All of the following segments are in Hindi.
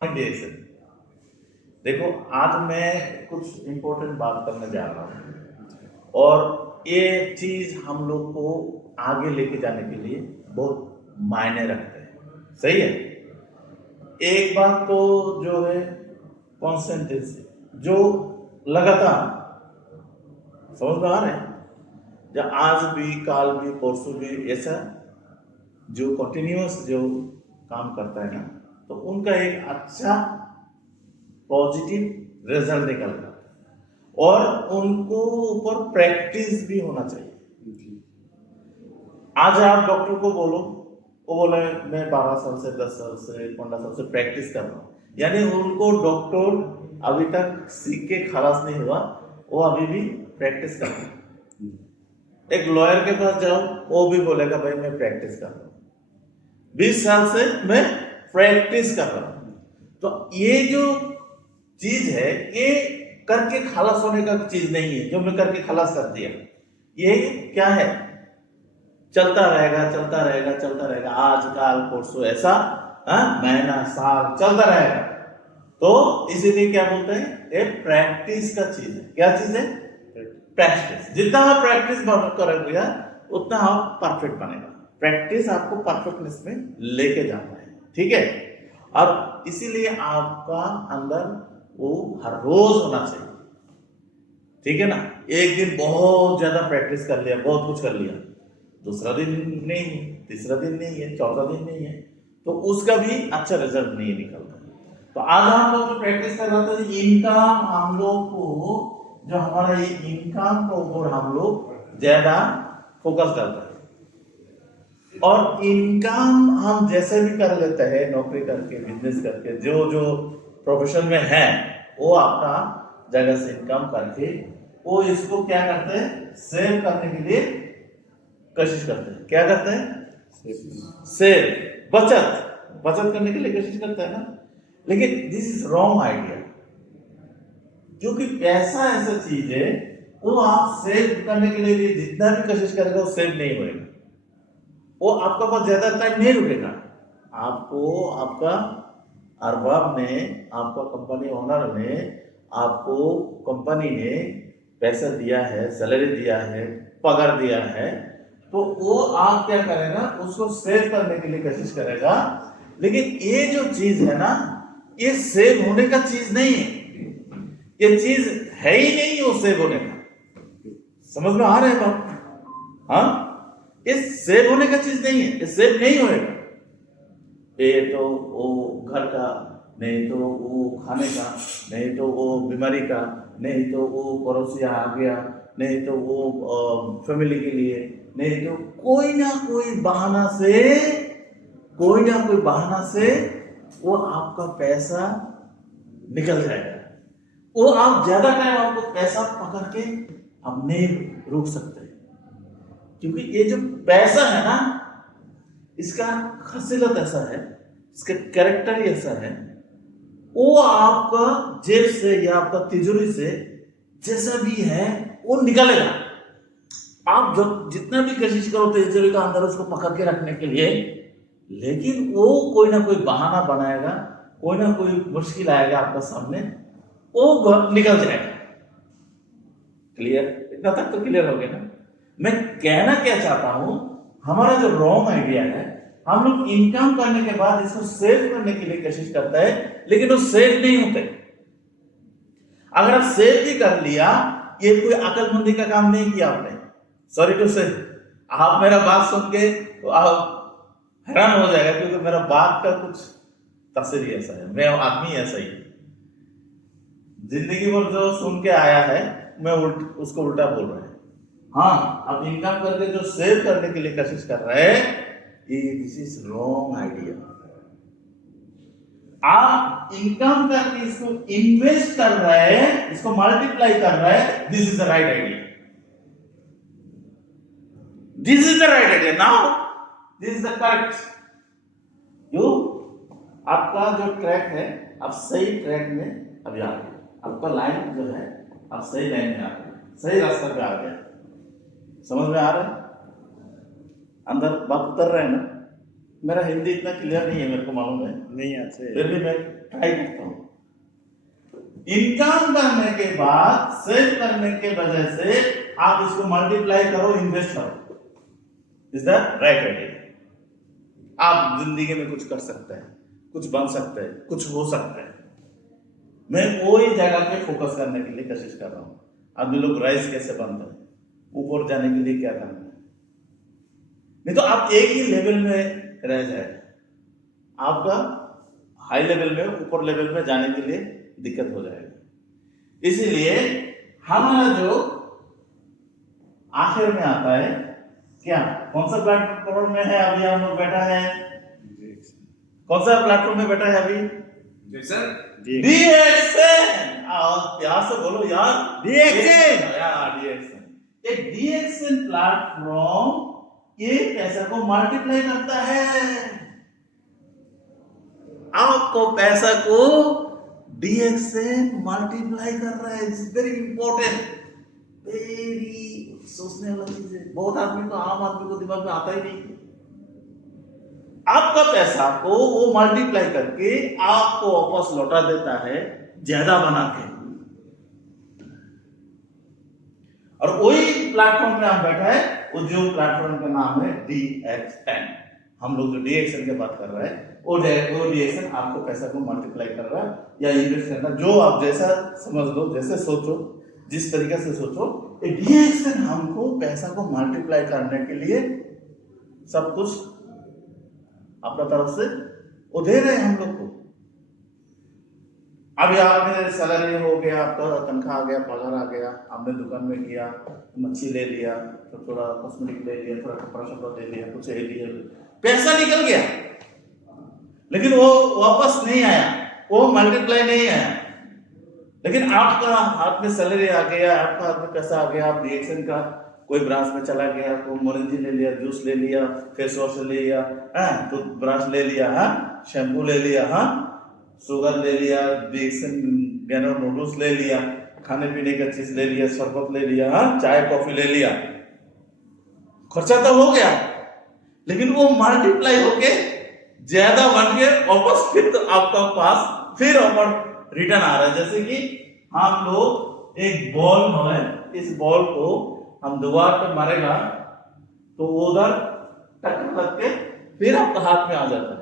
फाउंडेशन। देखो, आज मैं कुछ इम्पोर्टेंट बात करने जा रहा हूँ और ये चीज हम लोग को आगे लेके जाने के लिए बहुत मायने रखते हैं। सही है। एक बात तो जो है कॉन्सेंट्रेशन, जो लगातार, समझ में आ रहा है, जब आज भी काल भी परसों भी ऐसा जो कंटिन्यूअस जो काम करता है ना, तो उनका एक अच्छा पॉजिटिव रिजल्ट निकलता है और उनको ऊपर प्रैक्टिस भी होना चाहिए। आज आप डॉक्टर को बोलो, वो बोले मैं 12 साल से 10 साल से 15 साल से प्रैक्टिस कर रहा हूँ, यानी उनको डॉक्टर अभी तक सीख के खलास नहीं हुआ, वो अभी भी प्रैक्टिस कर रहा है। एक लॉयर के पास जाओ, वो भी बोलेगा भाई मैं प्रैक्टिस कर रहा हूँ, 20 साल से मैं प्रैक्टिस कर रहा हूँ। तो ये जो चीज है, ये करके खलास होने का चीज नहीं है जो मैं करके खलास कर दिया। ये क्या है, चलता रहेगा चलता रहेगा चलता रहेगा, आज काल परसों ऐसा महीना साल चलता रहेगा। तो इसीलिए क्या बोलते हैं, ये प्रैक्टिस का चीज है। क्या चीज है? प्रैक्टिस। जितना आप प्रैक्टिस करोगे उतना आप परफेक्ट बनेगा। प्रैक्टिस आपको परफेक्टनेस में लेके जाता है। ठीक है। अब इसीलिए आपका अंदर वो हर रोज होना चाहिए। ठीक है ना। एक दिन बहुत ज्यादा प्रैक्टिस कर लिया, बहुत कुछ कर लिया, दूसरा दिन नहीं है, तीसरा दिन नहीं है, चौथा दिन नहीं है, तो उसका भी अच्छा रिजल्ट नहीं निकलता। तो आज हम लोग जो प्रैक्टिस कर रहे थे, इनकम हम लोग को, जो हमारा ये इनकम के ऊपर हम लोग ज्यादा फोकस करते हैं। और इनकम हम जैसे भी कर लेते हैं, नौकरी करके, बिजनेस करके, जो जो प्रोफेशन में है, वो अपना जगह से इनकम करके वो इसको क्या करते हैं, सेव करने के लिए कोशिश करते हैं। क्या करते हैं? सेव, बचत, बचत करने के लिए कोशिश करता है ना। लेकिन दिस इज रॉन्ग आइडिया, क्योंकि पैसा ऐसा चीज है, वो आप सेव करने के लिए जितना भी कोशिश करेगा वो सेव नहीं होएगा, वो आपका पास ज्यादा टाइम नहीं रुकेगा। आपको आपका अरबाब ने, आपका कंपनी ओनर ने, आपको कंपनी ने पैसा दिया है, सैलरी दिया है, पगार दिया है, तो वो आप क्या करेगा, उसको सेव करने के लिए कोशिश करेगा। लेकिन ये जो चीज है ना, ये सेव होने का चीज नहीं है, ये चीज है ही नहीं वो सेव होने का। समझ में आ रहा है बात? हाँ, ये सेव होने का चीज नहीं है, ये सेव नहीं होएगा। ये तो वो घर का, नहीं तो वो खाने का, नहीं तो वो बीमारी का, नहीं तो वो पड़ोसी आ गया, नहीं तो वो फैमिली के लिए, नहीं तो कोई ना कोई बहाना से, कोई ना कोई बहाना से वो आपका पैसा निकल जाएगा। वो आप ज्यादा टाइम आपको पैसा पकड़ के आप नहीं रुक सकते, क्योंकि ये जो पैसा है ना, इसका खासियत ऐसा है, इसका कैरेक्टर ही ऐसा है, वो आपका जेब से या आपका तिजोरी से जैसा भी है वो निकलेगा। आप जब जितना भी कोशिश करो तिजोरी का अंदर उसको पकड़ के रखने के लिए, लेकिन वो कोई ना कोई बहाना बनाएगा, कोई ना कोई मुश्किल आएगा आपका सामने, वो निकल जाएगा। क्लियर? इतना तक तो क्लियर हो गया ना। मैं कहना क्या चाहता हूं, हमारा जो रॉन्ग आइडिया है, हम लोग इनकम करने के बाद इसको सेव करने के लिए कोशिश करते हैं, लेकिन वो सेव नहीं होते। अगर आप सेव भी कर लिया, ये कोई अकलमंदी का काम नहीं किया आपने। सॉरी टू से, आप मेरा बात सुन के तो आप हैरान हो जाएगा, क्योंकि मेरा बात का कुछ तस्वीर ही ऐसा है, मैं आदमी ऐसा ही, जिंदगी भर जो सुन के आया है मैं उसको उल्टा बोल रहा है। हाँ, अब इनकम करके जो सेव करने के लिए कोशिश कर रहे हैं, दिस इज रॉन्ग आइडिया। आप इनकम करके इसको इन्वेस्ट कर रहे हैं, इसको मल्टीप्लाई कर रहे हैं, this is the right idea. This is the right idea. Now this is the correct. You, आपका जो ट्रैक है, आप सही ट्रैक में अभी आ गए, आपका लाइन जो है आप सही लाइन में आ गए, सही रास्ते पे आ गए। समझ में आ रहा है? अंदर बात उतर रहा है ना? मेरा हिंदी इतना क्लियर नहीं है, मेरे को मालूम है, नहीं आते, फिर भी मैं ट्राई करता हूं। इनकम करने के बाद सेव करने के वजह से आप इसको मल्टीप्लाई करो, इन्वेस्ट करो। Is the right idea. आप जिंदगी में कुछ कर सकते हैं, कुछ बन सकते हैं, कुछ हो सकता है। मैं वही जगह पे फोकस करने के लिए कोशिश कर रहा हूं। आदमी लोग राइज कैसे बनते हैं, ऊपर जाने के लिए क्या करना है, नहीं तो आप एक ही लेवल में रह जाए। आपका हाई लेवल में, ऊपर लेवल में जाने के लिए दिक्कत हो जाएगा। इसीलिए हमारा जो आखिर में आता है क्या, कौन सा प्लेटफॉर्म में है अभी हम लोग बैठा है, कौन सा प्लेटफॉर्म में बैठा है अभी, डीएक्सएन। प्यार से बोलो यार, डीएक्सएन। एक डीएक्सएन प्लेटफॉर्म ये पैसा को मल्टीप्लाई करता है। आपको पैसा को डीएक्सएन मल्टीप्लाई कर रहा है। इट्स वेरी इंपॉर्टेंट, वेरी सोचने वाला चीज है। बहुत आदमी को, आम आदमी को दिमाग में आता ही नहीं। आपका पैसा को वो मल्टीप्लाई करके आपको वापस लौटा देता है, ज्यादा बना के। और वही प्लेटफॉर्म पे हम बैठा है, वो जो प्लेटफॉर्म का नाम है डीएक्सएन। हम लोग जो डीएक्सएन की बात कर रहे हैं, वो डीएक्सएन आपको पैसा को मल्टीप्लाई कर रहा है या इन्वेस्ट कर रहा है, जो आप जैसा समझ लो, जैसे सोचो, जिस तरीके से सोचो। डीएक्सएन हमको पैसा को मल्टीप्लाई करने के लिए सब कुछ अपना तरफ से वो दे रहे हैं हम लोग को। अब यार मेरे सैलरी हो गया, आपका तनख्वाह आ गया, पगार आ गया, आपने दुकान में किया, मच्छी ले लिया, तो थोड़ा कॉस्मेटिक ले लिया, थोड़ा कपड़ा शपड़ा ले लिया, कुछ ले लिया, पैसा निकल गया, लेकिन वो वापस नहीं आया, वो मल्टीप्लाई नहीं आया। लेकिन आपका हाथ में सैलरी आ गया, आपका हाथ में पैसा आ गया, आप डीएक्सएन का कोई ब्रांच में चला गया, तो मोरंजी ले लिया, जूस ले लिया, फेस वॉश ले लिया, तो ब्रश ले लिया, शैम्पू ले लिया, शुगर ले लिया, डीएक्सएन नूडल्स ले लिया, खाने पीने का चीज ले लिया, शरबत ले लिया, चाय कॉफी ले लिया। खर्चा तो हो गया, लेकिन वो मल्टीप्लाई होके ज्यादा बन के वापस फिर तो आपका पास फिर वापस रिटर्न आ रहा है। जैसे कि हम लोग एक बॉल है, इस बॉल को हम दीवार पे मारेगा तो उधर टक्कर लग के फिर आपका हाथ में आ जाता है।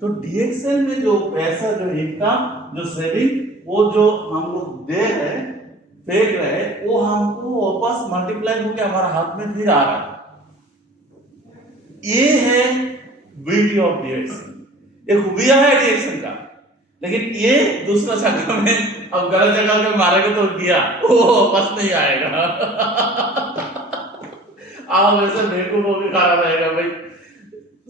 तो डीएक्सएन में जो पैसा, जो इनकम, जो सेविंग, वो जो हम लोग दे रहे, फेंक रहे, वो हमको वापस मल्टीप्लाई होकर हमारा हाथ में फिर आ रहा है। ये है ब्यूटी ऑफ डीएक्सएन, एक खूबिया है डीएक्सएन का। लेकिन ये दूसरा जगह में अब गलत जगह पे मारेगा तो गया, वो वापस नहीं आएगा। आप वैसे बेवकूफ को भी खड़ा रहेगा भाई,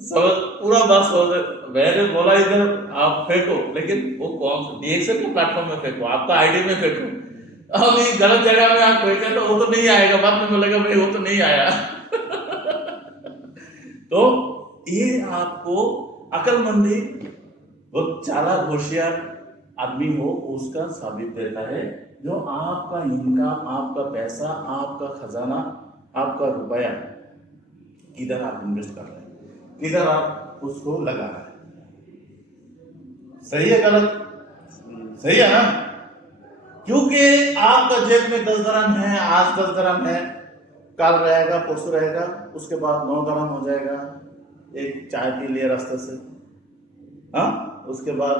समझ पूरा बात समझ। मैंने बोला इधर आप फेंको, लेकिन वो कौन सा डीएक्सएन के प्लेटफॉर्म में फेंको, आपका आईडी में फेंको। अब ये गलत जगह में आप फेंके तो वो तो नहीं आएगा, बाद में बोलेगा भाई वो तो नहीं आया। तो ये आपको अकलमंदी, वो चालाक होशियार आदमी हो उसका साबित देता है, जो आपका इनकम, आपका पैसा, आपका खजाना, आपका रुपया किधर आप इन्वेस्ट कर रहे हैं, किधर आप उसको लगा रहे हैं। सही है गलत? सही है ना? क्योंकि आपका जेब में 10 दरम है, आज 10 दरम है, कल रहेगा, परसों रहेगा, उसके बाद 9 दरम हो जाएगा, एक चाय पी लिया रास्ते से, उसके बाद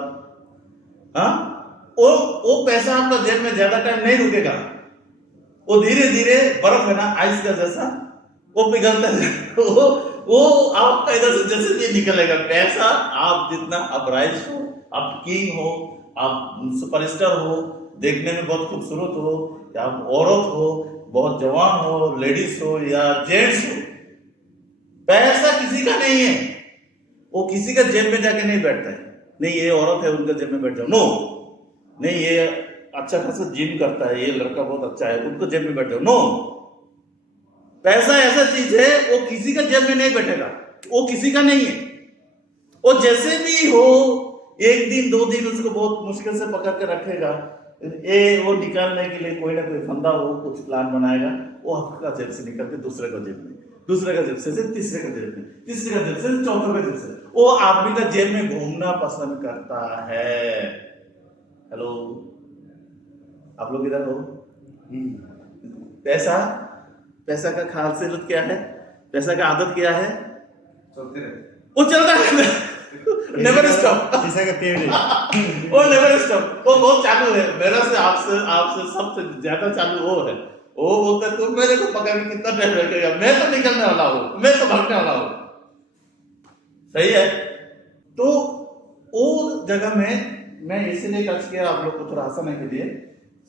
वो पैसा आपका जेब में ज्यादा टाइम नहीं रुकेगा, वो धीरे धीरे बर्फ है ना, आइस का जैसा, वो पिघलता है। वो आपका इधर से जैसे भी निकलेगा पैसा। आप जितना आप राइज हो, आप किंग हो, आप सुपरस्टार हो, देखने में बहुत खूबसूरत हो, या आप औरत हो, बहुत जवान हो, लेडीज हो या जेंट्स हो, पैसा किसी का नहीं है। वो किसी का जेब में जाके नहीं बैठता है, नहीं ये औरत है उनका जेब में बैठ जाओ, नो, नहीं ये अच्छा खासा जिम करता है, ये लड़का बहुत अच्छा है, उनको जेब में बैठ जाओ, नो। पैसा ऐसा चीज है, वो किसी का जेब में नहीं बैठेगा, वो किसी का नहीं है। वो जैसे भी हो, एक दिन 2 दिन उसको बहुत मुश्किल से पकड़ के रखेगा, वो निकालने के लिए कोई ना कोई फंदा हो, कुछ प्लान बनाएगा, वो आपका जेब से निकल के दूसरे को जेब में, दूसरे का जेब से तीसरे का जेब में, तीसरे का जेब से चौथे का जेब से। वो आदमी का जेब में घूमना पसंद करता है। हेलो, आप लोग इधर हो? पैसा, पैसा का खासियत क्या है? पैसा का आदत क्या है? चलते रहते वो चलता रहता है, नेवर स्टॉप। पैसा का पेड़ है। वो नेवर स्टॉप, वो बहुत चालू है। मेरा से आपसे आपसे सबसे ज्यादा चालू वो है। वो बोलता है तुम मेरे को पकड़ के कितना टाइम रखेगा, मैं तो निकलने वाला हूँ, मैं तो भागने वाला हूँ। सही है। तो वो जगह में मैं इसीलिए टच किया आप लोग को थोड़ा हंसाने के लिए।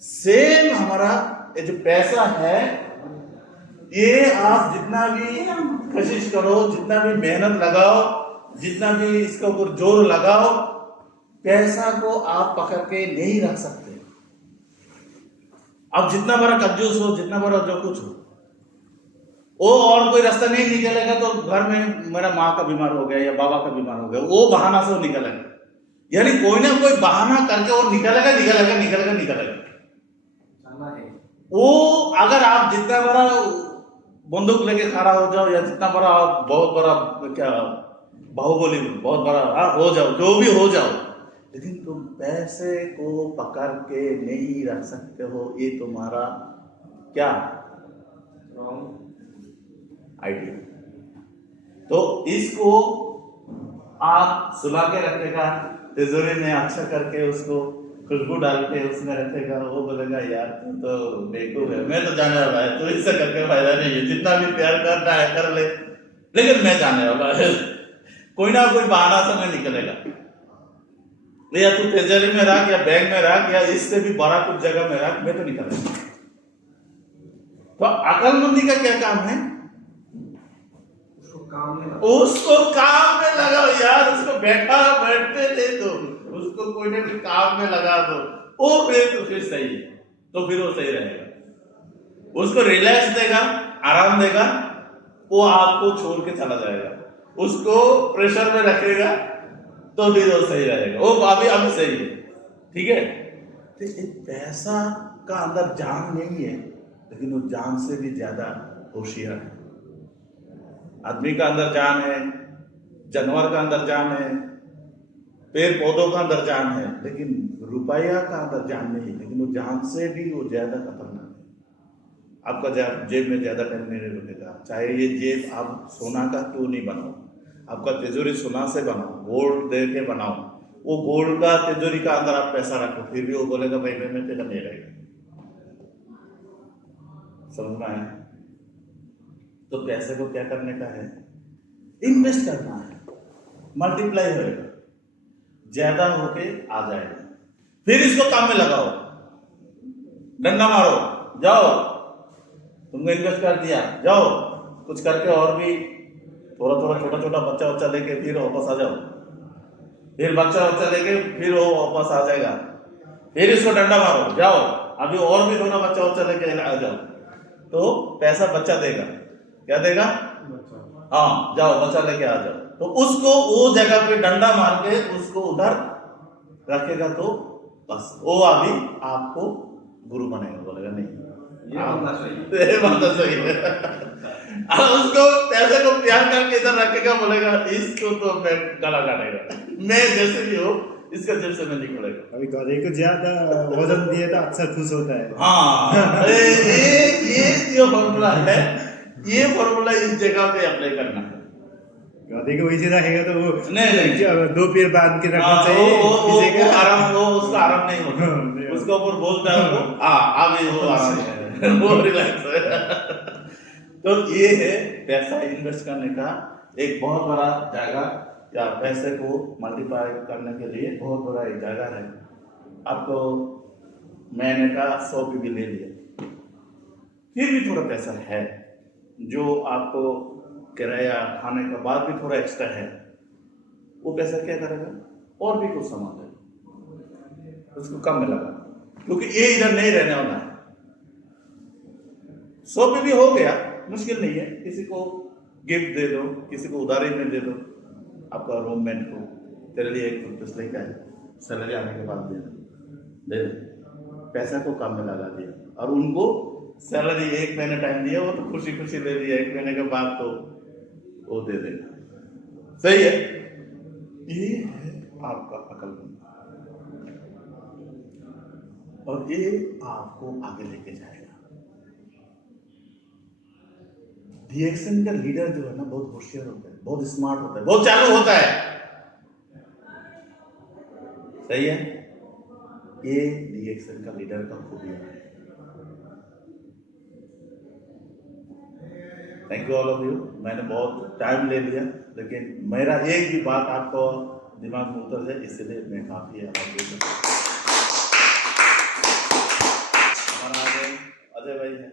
सेम हमारा ये जो पैसा है, ये आप जितना भी कोशिश करो, जितना भी मेहनत लगाओ, जितना भी इसके ऊपर जोर लगाओ, पैसा को आप पकड़ के नहीं रख सकते। आप जितना बड़ा कंजूस हो, जितना बड़ा जो कुछ हो, वो और कोई रास्ता नहीं निकलेगा तो घर में मेरा माँ का बीमार हो गया या बाबा का बीमार हो गया, वो बहाना से वो निकलेगा। यानी कोई ना कोई बहाना करके वो निकलेगा निकलेगा निकलेगा निकलेगा। जाना है। वो अगर आप जितना बड़ा बंदूक लेके खड़ा हो जाओ, या जितना बड़ा आप बहुत बड़ा क्या बाहुबली बहुत बड़ा हो जाओ, जो भी हो जाओ, लेकिन तुम पैसे को पकड़ के नहीं रख सकते हो। ये तुम्हारा क्या आइडिया। तो इसको आप सुला के रखेगा, तिजोरी में अच्छा करके उसको खुशबू डाल के उसमें रखेगा। वो बोलेगा यार तू तो बेवकूफ है, मैं तो जाने वाला है, तो इससे करके फायदा नहीं है, जितना भी प्यार करना है कर ले, लेकिन मैं जाने वाला है। कोई ना कोई बहाना समय निकलेगा, या तू तिजोरी में रख या बैग में रख या इससे भी बड़ा कुछ जगह में रख, मैं तो निकलेगा। तो अकलमंदी का क्या काम है? उसको काम में लगाओ यार, उसको बैठने दे दो, उसको कोई ना कोई काम में लगा दो। वो फिर सही है, तो फिर वो सही रहेगा। उसको रिलैक्स देगा, आराम देगा, वो आपको छोड़ के चला जाएगा। उसको प्रेशर में रखेगा तो फिर वो सही रहेगा। वो अभी सही है, ठीक है। तो पैसा का अंदर जान नहीं है, लेकिन वो जान से भी ज्यादा होशियार है। आदमी का अंदर जान है, जानवर का अंदर जान है, पेड़ पौधों का अंदर जान है, लेकिन रुपया का अंदर जान नहीं। लेकिन वो जान से भी वो ज्यादा खतरनाक है। आपका जेब में ज्यादा टाइम नहीं रुकेगा, चाहे ये जेब आप सोना का क्यों नहीं बनाओ, आपका तिजोरी सोना से बनाओ, गोल्ड दे के बनाओ, वो गोल्ड का तिजोरी का अंदर आप पैसा रखो, फिर भी वो बोलेगा भाई मैं तेरा नहीं रहेगा। समझ में आया? तो पैसे को क्या करने का है? इन्वेस्ट करना है, मल्टीप्लाई होएगा, ज्यादा होके आ जाएगा। फिर इसको काम में लगाओ, डंडा मारो, जाओ, तुमको इन्वेस्ट कर दिया, जाओ कुछ करके और भी थोड़ा थोड़ा छोटा छोटा बच्चा लेके फिर वापस आ जाओ, फिर बच्चा लेके फिर वो वापस आ जाएगा, फिर इसको डंडा मारो, जाओ अभी और भी थोड़ा बच्चा लेके आ जाओ, तो पैसा बच्चा देगा। क्या देगा? हाँ, जाओ बच्चा लेके आ जाओ। तो उसको वो जगह पे डंडा मार के उसको उधर रखेगा, तो बस वो अभी आपको गुरु बनेगा। बोलेगा नहीं ये बात सही है। उसको पैसे को प्यार करके इधर रखेगा, बोलेगा इसको तो मैं गला काटेगा, मैं जैसे भी हो इसका जेब से मैं निकलेगा। अभी गधे को ज्यादा वजन दिए तो अक्सर खुश होता है। हाँ, ये जो फॉर्मूला है, ये फॉर्मूला इस जगह पे अप्लाई करना है। गधे को वैसे रखेगा तो वो नहीं, दो पैर बांध के रखना चाहिए। वो आराम, वो उसका आराम नहीं होता, उसके ऊपर बोझ डाल दो, अभी वो आराम है, वो रिलैक्स है। तो ये है पैसा इन्वेस्ट करने का एक बहुत बड़ा जगह, या पैसे को मल्टीप्लाई करने के लिए बहुत बड़ा एक जगह है। आपको मैंने कहा 100 भी ले लिया, फिर भी थोड़ा पैसा है जो आपको किराया खाने के बाद भी थोड़ा एक्स्ट्रा है, वो पैसा क्या करेगा? और भी कुछ सामान लेगा, उसको कम में लगा, क्योंकि ये इधर नहीं रहने वाला है। 100 भी हो गया, मुश्किल नहीं है। किसी को गिफ्ट दे दो, किसी को उधारी में दे दो, आपका रूममेट को तेरे लिए एक टूथपेस्ट लेकर आए, सैलरी आने के बाद दे दो, पैसा को काम में लगा दिया, और उनको सैलरी 1 महीने टाइम दिया, वो तो खुशी खुशी ले लिया, 1 महीने के बाद तो वो दे देगा। सही है, ये है आपका अकलमंद, और ये आपको आगे लेके जाएगा। डीएक्शन का लीडर जो है ना, बहुत होशियार होता है, बहुत स्मार्ट होता है, बहुत चालू होता है। सही है, ये डीएक्शन का लीडर का खूबियां है। Thank you all of you. मैंने बहुत टाइम ले लिया, लेकिन मेरा एक भी बात आपको दिमाग में उतर जाए, इसलिए मैं काफी हमारा अजय भाई है।